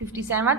57,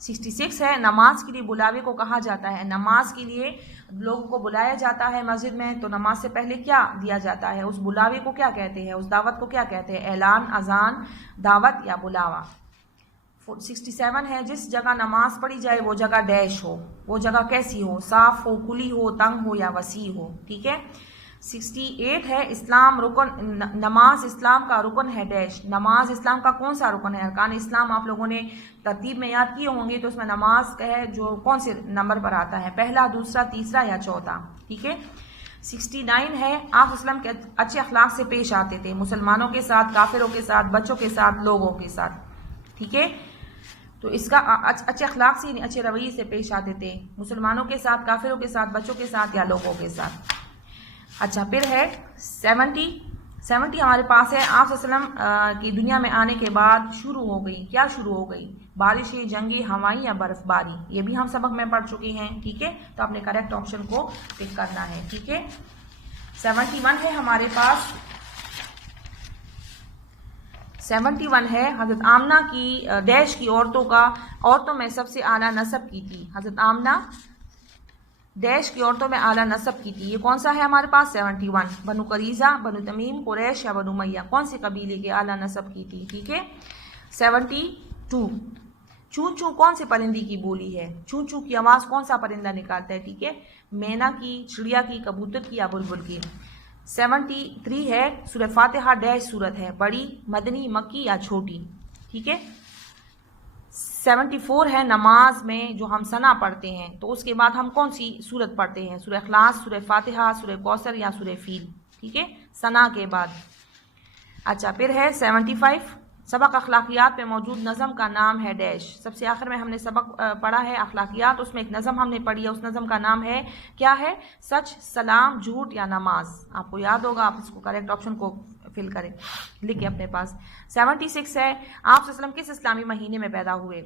66 ہے نماز کے لیے بلاوے کو کہا جاتا ہے. نماز کے لیے لوگوں کو بلایا جاتا ہے مسجد میں تو نماز سے پہلے کیا دیا جاتا ہے؟ اس بلاوے کو کیا کہتے ہیں؟ اس دعوت کو کیا کہتے ہیں؟ اعلان، اذان، دعوت یا بلاوا. 67 ہے جس جگہ نماز پڑھی جائے وہ جگہ ڈیش ہو. وہ جگہ کیسی ہو؟ صاف ہو، کھلی ہو، تنگ ہو یا وسیع ہو. ٹھیک ہے. 68 ہے اسلام رکن، نماز اسلام کا رکن ہے ڈیش. نماز اسلام کا کون سا رکن ہے؟ ارکان اسلام آپ لوگوں نے ترتیب میں یاد کیے ہوں گے تو اس میں نماز کا ہے جو کون سے نمبر پر آتا ہے؟ پہلا، دوسرا، تیسرا یا چوتھا. ٹھیک ہے. 69 ہے آپ اسلام کے اچھے اخلاق سے پیش آتے تھے، مسلمانوں کے ساتھ، کافروں کے ساتھ، بچوں کے ساتھ، لوگوں کے ساتھ. ٹھیک ہے. تو اس کا اچھے اخلاق سے، اچھے رویے سے پیش آتے تھے مسلمانوں کے ساتھ، کافروں کے ساتھ، بچوں کے ساتھ یا لوگوں کے ساتھ. اچھا پھر ہے 70 ہمارے پاس ہے آپ صلی اللہ علیہ وسلم کی دنیا میں آنے کے بعد شروع ہو گئی. کیا شروع ہو گئی؟ بارشیں، جنگیں، ہوائیں یا برف باری. یہ بھی ہم سبق میں پڑھ چکے ہیں. ٹھیک ہے. تو آپ نے کریکٹ آپشن کو ٹک کرنا ہے. ٹھیک ہے. 71 ہے ہمارے پاس. 71 ہے حضرت آمنہ کی ڈیش کی عورتوں میں سب سے اعلیٰ نسب کی تھی. حضرت آمنہ ڈیش کی عورتوں میں اعلیٰ نسب کی تھی. یہ کون سا ہے ہمارے پاس؟ 71. بنو قریظہ، بنو تمیم، قریش یا بنو امیہ، کون سے قبیلے کے اعلیٰ نسب کی تھی؟ ٹھیک ہے. 72 چون چون کون سے پرندے کی بولی ہے؟ چون چون کی آواز کون سا پرندہ نکالتا ہے؟ ٹھیک ہے. مینا کی، چڑیا کی، کبوتر کی یا بلبل کی. 73 ہے سورہ فاتحہ ڈیش صورت ہے؟ بڑی، مدنی، مکی یا چھوٹی. ٹھیک ہے. 74 ہے نماز میں جو ہم ثنا پڑھتے ہیں تو اس کے بعد ہم کون سی صورت پڑھتے ہیں؟ سورہ اخلاص، سورہ فاتحہ، سورہ کوثر یا سورہ فیل. ٹھیک ہے. ثنا کے بعد. اچھا پھر ہے 75 سبق اخلاقیات میں موجود نظم کا نام ہے ڈیش. سب سے آخر میں ہم نے سبق پڑھا ہے اخلاقیات، اس میں ایک نظم ہم نے پڑھی ہے. اس نظم کا نام ہے کیا ہے؟ سچ، سلام، جھوٹ یا نماز. آپ کو یاد ہوگا، آپ اس کو کریکٹ آپشن کو فل کریں، لکھیں اپنے پاس. 76 ہے آپ صلی اللہ علیہ وسلم کس اسلامی مہینے میں پیدا ہوئے؟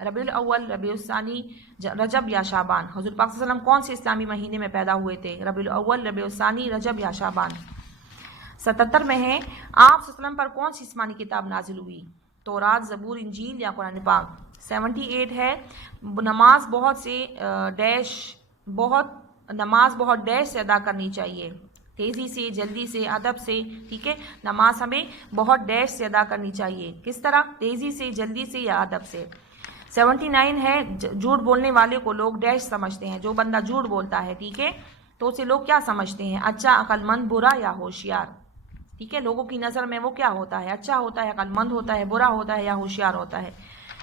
ربیع الاول، ربیع الثانی، رجب یا شعبان. حضور پاک صلی اللہ علیہ وسلم کون سے اسلامی مہینے میں پیدا ہوئے تھے؟ ربیع الاول، ربیع الثانی، رجب یا شعبان. 77 میں ہے آپ صلی اللہ علیہ وسلم پر کون سی آسمانی کتاب نازل ہوئی؟ تورات، زبور، انجیل یا قرآن پاک. 78 ہے نماز بہت ڈیش سے ادا کرنی چاہیے، تیزی سے، جلدی سے، ادب سے. ٹھیک ہے. نماز ہمیں بہت ڈیش سے ادا کرنی چاہیے. کس طرح؟ تیزی سے، جلدی سے یا ادب سے. 79 ہے جھوٹ بولنے والے کو لوگ ڈیش سمجھتے ہیں. جو بندہ جھوٹ بولتا ہے، ٹھیک ہے، تو اسے لوگ کیا سمجھتے ہیں؟ اچھا، عقل مند، برا یا ہوشیار. ٹھیک ہے. لوگوں کی نظر میں وہ کیا ہوتا ہے؟ اچھا ہوتا ہے، عقل مند ہوتا ہے، برا ہوتا ہے یا ہوشیار ہوتا ہے.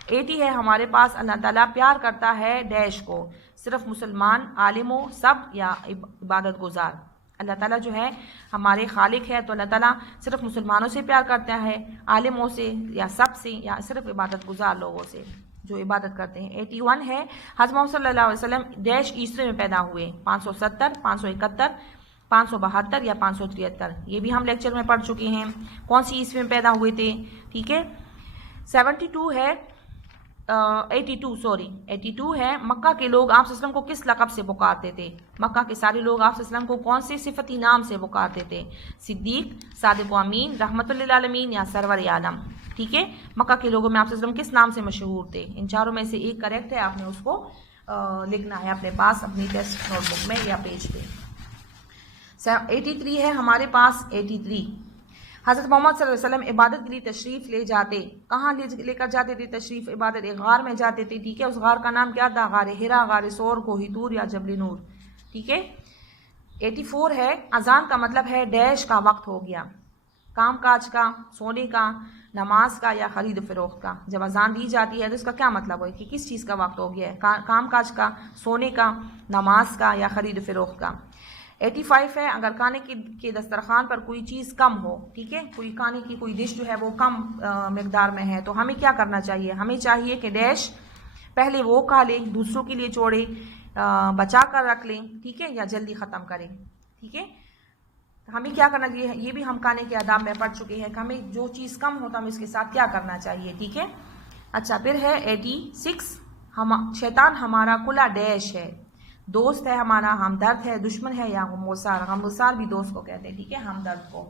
80 ہے ہمارے پاس اللہ تعالیٰ پیار کرتا ہے ڈیش کو. صرف مسلمان، عالموں، سب یا عبادت گزار. اللہ تعالیٰ جو ہے ہمارے خالق ہے تو اللہ تعالیٰ صرف مسلمانوں سے پیار کرتا ہے، عالموں سے یا سب سے یا صرف عبادت گزار لوگوں سے جو عبادت کرتے ہیں. 81 ہے حضرت محمد صلی اللہ علیہ وسلم ڈیش عیسوی میں پیدا ہوئے؟ 570، 571، 572 یا 573. یہ بھی ہم لیکچر میں پڑھ چکے ہیں کون سی عیسوی میں پیدا ہوئے تھے. ٹھیک ہے. 82 ہے 82 ہے مکہ کے لوگ آپ صلی اللہ علیہ وسلم کو کس لقب سے پکارتے تھے؟ مکہ کے سارے لوگ آپ صلی اللہ علیہ وسلم کو کون سے صفتی نام سے پکارتے تھے؟ صدیق، صادق و امین، رحمت للعالمین یا سرور عالم. ٹھیک ہے. مکہ کے لوگوں میں آپ صلی اللہ علیہ وسلم کس نام سے مشہور تھے؟ ان چاروں میں سے ایک کریکٹ ہے، آپ نے اس کو لکھنا ہے اپنے پاس اپنی ٹیسٹ نوٹ بک میں یا پیج پہ. 83 ہے ہمارے پاس. 83 حضرت محمد صلی اللہ علیہ وسلم عبادت کے لیے تشریف لے جاتے، کہاں لے کر جاتے تھے تشریف عبادت؟ ایک غار میں جاتے تھے. ٹھیک ہے. اس غار کا نام کیا تھا؟ غار حرا، غار ثور، کوہ طور یا جبل نور. ٹھیک ہے. 84 ہے اذان کا مطلب ہے ڈیش کا وقت ہو گیا. کام کاج کا، سونے کا، نماز کا یا خرید و فروخت کا. جب اذان دی جاتی ہے تو اس کا کیا مطلب ہے کہ کس چیز کا وقت ہو گیا ہے؟ کام کاج کا، سونے کا، نماز کا یا خرید و فروخت کا. 85 ہے اگر کھانے کے دسترخوان پر کوئی چیز کم ہو، ٹھیک ہے، کوئی کھانے کی کوئی ڈش جو ہے وہ کم مقدار میں ہے تو ہمیں کیا کرنا چاہیے؟ ہمیں چاہیے کہ ڈیش پہلے وہ کھا لیں، دوسروں کے لیے چھوڑیں، بچا کر رکھ لیں، ٹھیک ہے، یا جلدی ختم کریں. ٹھیک ہے. ہمیں کیا کرنا چاہیے؟ یہ بھی ہم کھانے کے آداب میں پڑھ چکے ہیں کہ ہمیں جو چیز کم ہوتا ہمیں اس کے ساتھ کیا کرنا چاہیے. ٹھیک ہے. اچھا پھر ہے 86 شیطان ہمارا کھلا ڈیش ہے، دوست ہے ہمارا، ہمدرد ہے، دشمن ہے یا غمگسار. غمگسار بھی دوست کو کہتے ہیں. ٹھیک ہے. ہمدرد کو.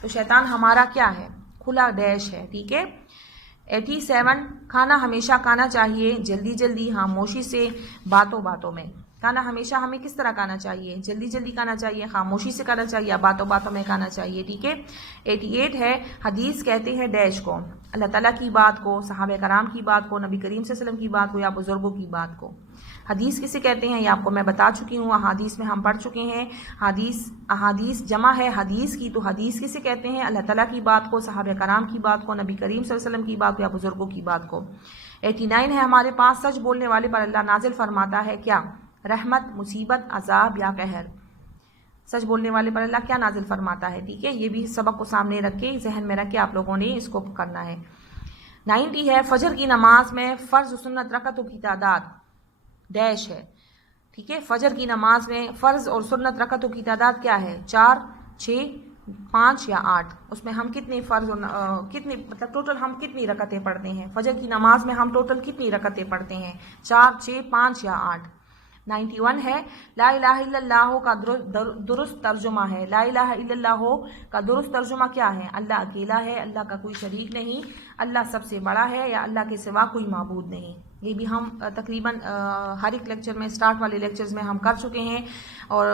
تو شیطان ہمارا کیا ہے؟ کھلا ڈیش ہے. ٹھیک ہے. 87 کھانا ہمیشہ کھانا چاہیے جلدی جلدی خاموشی سے باتوں باتوں میں. کھانا ہمیشہ ہمیں کس طرح کھانا چاہیے؟ جلدی جلدی کھانا چاہیے، خاموشی سے کھانا چاہیے یا باتوں باتوں میں کھانا چاہیے. ٹھیک ہے. 88 ہے حدیث کہتے ہیں ڈیش کو، اللہ تعالیٰ کی بات کو، صحابہ کرام کی بات کو، نبی کریم صلی اللہ علیہ وسلم کی بات کو یا بزرگوں کی بات کو. حدیث کسے کہتے ہیں یہ آپ کو میں بتا چکی ہوں، احادیث میں ہم پڑھ چکے ہیں. احادیث جمع ہے حدیث کی، تو حدیث کسے کہتے ہیں؟ اللہ تعالیٰ کی بات کو، صحابہ کرام کی بات کو، نبی کریم صلی اللہ علیہ وسلم کی بات کو یا بزرگوں کی بات کو. 89 ہے ہمارے پاس سچ بولنے والے پر اللہ نازل فرماتا ہے کیا؟ رحمت، مصیبت، عذاب یا قہر. سچ بولنے والے پر اللہ کیا نازل فرماتا ہے؟ ٹھیک ہے. یہ بھی سبق کو سامنے رکھ کے ذہن میں رکھ کے آپ لوگوں نے اس کو کرنا ہے. 90 ہے فجر کی نماز میں فرض و سنت رکعتوں کی تعداد ڈیش ہے. ٹھیک ہے. فجر کی نماز میں فرض اور سنت رکعتوں کی تعداد کیا ہے؟ 4، 6، 5 یا 8. اس میں ہم کتنے فرض کتنے مطلب ٹوٹل ہم کتنی رکعتیں پڑھتے ہیں؟ فجر کی نماز میں ہم ٹوٹل کتنی رکعتیں پڑھتے ہیں؟ 4، 6، 5 یا 8. 91 ہے لا الہ الا اللہ کا درست ترجمہ ہے. لا الہ الا اللہ کا درست ترجمہ کیا ہے؟ اللہ اکیلا ہے، اللہ کا کوئی شریک نہیں، اللہ سب سے بڑا ہے یا اللہ کے سوا کوئی معبود نہیں. یہ بھی ہم تقریباً ہر ایک لیکچر میں، اسٹارٹ والے لیکچرز میں ہم کر چکے ہیں، اور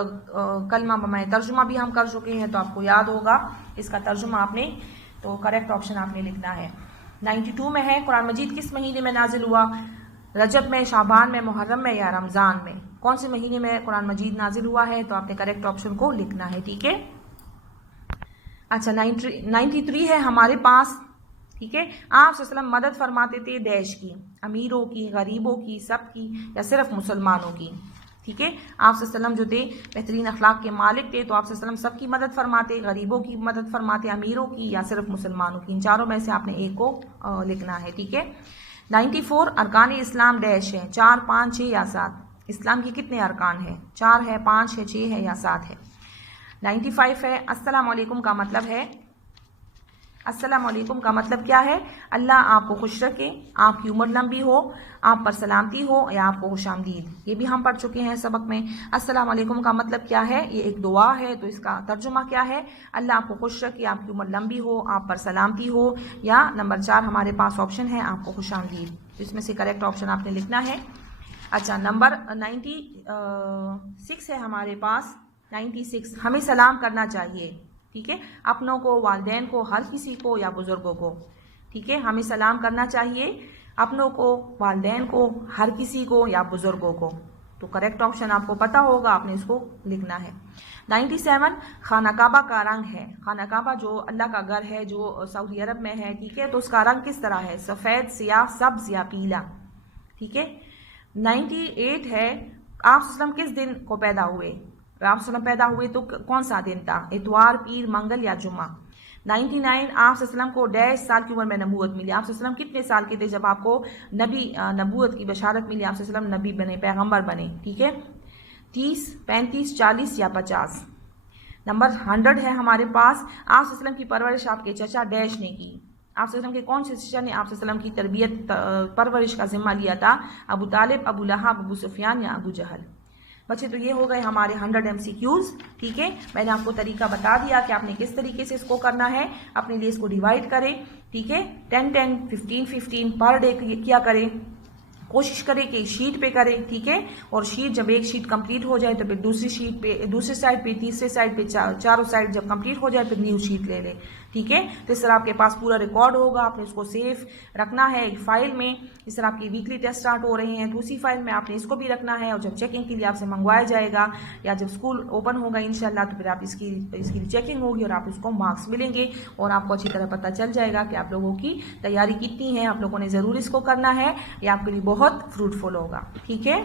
کلمہ بمعنی ترجمہ بھی ہم کر چکے ہیں، تو آپ کو یاد ہوگا اس کا ترجمہ آپ نے، تو کریکٹ آپشن آپ نے لکھنا ہے. 92 میں ہے قرآن مجید کس مہینے میں نازل ہوا؟ رجب میں، شعبان میں، محرم میں یا رمضان میں؟ کون سے مہینے میں قرآن مجید نازل ہوا ہے؟ تو آپ نے کریکٹ آپشن کو لکھنا ہے. ٹھیک ہے. اچھا 93 ہے ہمارے پاس. ٹھیک ہے. آپ صلی اللہ علیہ وسلم مدد فرماتے تھے ڈیش کی، امیروں کی، غریبوں کی، سب کی یا صرف مسلمانوں کی. ٹھیک ہے. آپ صلی اللہ علیہ وسلم جو تھے بہترین اخلاق کے مالک تھے، تو آپ صلی اللہ علیہ وسلم سب کی مدد فرماتے، غریبوں کی مدد فرماتے، امیروں کی یا صرف مسلمانوں کی. ان چاروں میں سے آپ نے ایک کو لکھنا ہے. ٹھیک ہے. 94 ارکان اسلام ڈیش ہے، 4، 5، 6 یا 7. اسلام کی کتنے ارکان ہیں؟ 4 ہے، 5 ہے، 6 ہے یا 7 ہے. 95 ہے السلام علیکم کا مطلب ہے، السلام علیکم کا مطلب کیا ہے؟ اللہ آپ کو خوش رکھے، آپ کی عمر لمبی ہو، آپ پر سلامتی ہو یا آپ کو خوش آمدید. یہ بھی ہم پڑھ چکے ہیں سبق میں. السلام علیکم کا مطلب کیا ہے؟ یہ ایک دعا ہے، تو اس کا ترجمہ کیا ہے؟ اللہ آپ کو خوش رکھے، آپ کی عمر لمبی ہو، آپ پر سلامتی ہو، یا نمبر 4 ہمارے پاس آپشن ہے آپ کو خوش آمدید. تو اس میں سے کریکٹ آپشن آپ نے لکھنا ہے. اچھا نمبر 96 ہے ہمارے پاس. 96 ہمیں سلام کرنا چاہیے. ٹھیک ہے. اپنوں کو، والدین کو، ہر کسی کو یا بزرگوں کو. ٹھیک ہے. ہمیں سلام کرنا چاہیے اپنوں کو، والدین کو، ہر کسی کو یا بزرگوں کو. تو کریکٹ آپشن آپ کو پتہ ہوگا، آپ نے اس کو لکھنا ہے. 97 خانہ کعبہ کا رنگ ہے. خانہ کعبہ جو اللہ کا گھر ہے جو سعودی عرب میں ہے، ٹھیک ہے، تو اس کا رنگ کس طرح ہے؟ سفید، سیاہ، سبز یا پیلا. ٹھیک ہے. 98 ہے آپ صلی اللہ علیہ وسلم کس دن کو پیدا ہوئے؟ آپ صلی اللہ علیہ وسلم پیدا ہوئے تو کون سا دن تھا؟ اتوار، پیر، منگل یا جمعہ. 99 آپ صلی اللہ علیہ وسلم کو ڈیش سال کی عمر میں نبوت ملی. آپ صلی اللہ علیہ وسلم کتنے سال کے تھے جب آپ کو نبوت کی بشارت ملی؟ آپ صلی اللہ علیہ وسلم نبی بنے، پیغمبر بنے. ٹھیک ہے. 30، 35، 40 یا 50. نمبر 100 ہے ہمارے پاس. آپ صلی اللہ علیہ وسلم کی پرورش آپ کے چچا ڈیش نے کی. آپ صلی اللہ علیہ وسلم کے کون سے چچا نے آپ صلی اللہ علیہ وسلم کی تربیت پرورش کا ذمہ لیا تھا؟ ابو طالب، ابو لہب، ابو سفیان یا ابو جہل. بچے تو یہ ہو گئے ہمارے 100 MCQs. ٹھیک ہے. میں نے آپ کو طریقہ بتا دیا کہ آپ نے کس طریقے سے اس کو کرنا ہے. اپنے لیے اس کو ڈیوائڈ کریں. ٹھیک ہے. 10-10، 15-15 پر ڈے کیا کریں. کوشش کریں کہ شیٹ پہ کریں. ٹھیک ہے. اور شیٹ جب ایک شیٹ کمپلیٹ ہو جائے تو پھر دوسری شیٹ پہ، دوسری سائڈ پہ، تیسرے سائڈ پہ، چاروں سائڈ جب کمپلیٹ ہو جائے پھر نیو شیٹ لے لیں. ٹھیک ہے. تو اس طرح آپ کے پاس پورا ریکارڈ ہوگا. آپ نے اس کو سیو رکھنا ہے ایک فائل میں. اس طرح آپ کی ویکلی ٹیسٹ اسٹارٹ ہو رہے ہیں تو اسی فائل میں آپ نے اس کو بھی رکھنا ہے، اور جب چیکنگ کے لیے آپ سے منگوایا جائے گا یا جب اسکول اوپن ہوگا انشاءاللہ تو پھر آپ اس کی چیکنگ ہوگی اور آپ اس کو مارکس ملیں گے اور آپ کو اچھی طرح پتہ چل جائے گا کہ آپ لوگوں کی تیاری کتنی ہے. آپ لوگوں نے ضرور اس کو کرنا ہے. یہ آپ کے لیے بہت فروٹفل ہوگا. ٹھیک ہے.